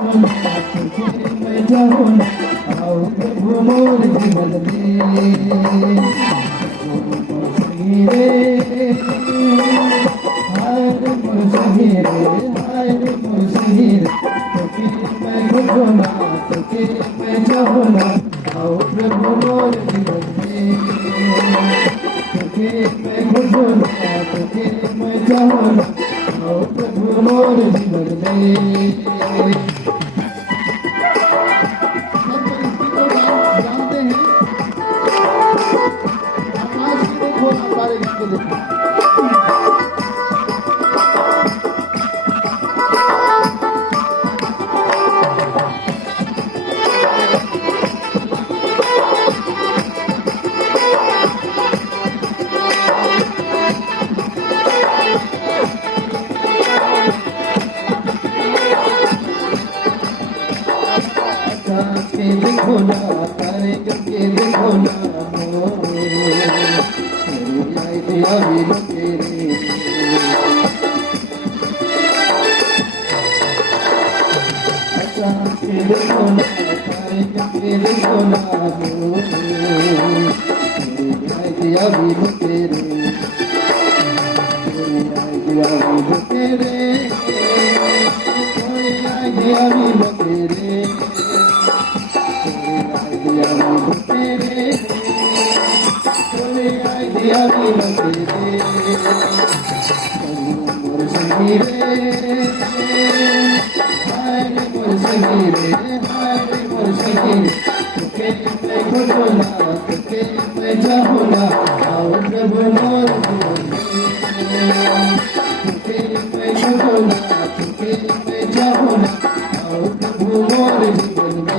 मैं जाऊँ ना आओ प्रभु मोर जीवन में रे हाय रे मोर सही रे हाय रे मोर सही रे तुके मैं घुटो ना तुके मैं जाऊँ ना आओ प्रभु मोर जीवन में तुके मैं घुटो ना तुके मैं जाऊँ ना आओ प्रभु मोर जीवन में देखो ना तारे करके देखो ना अभी तेरे देखो ना तारे करके देखो ना अभी तेरे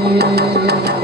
Thank you.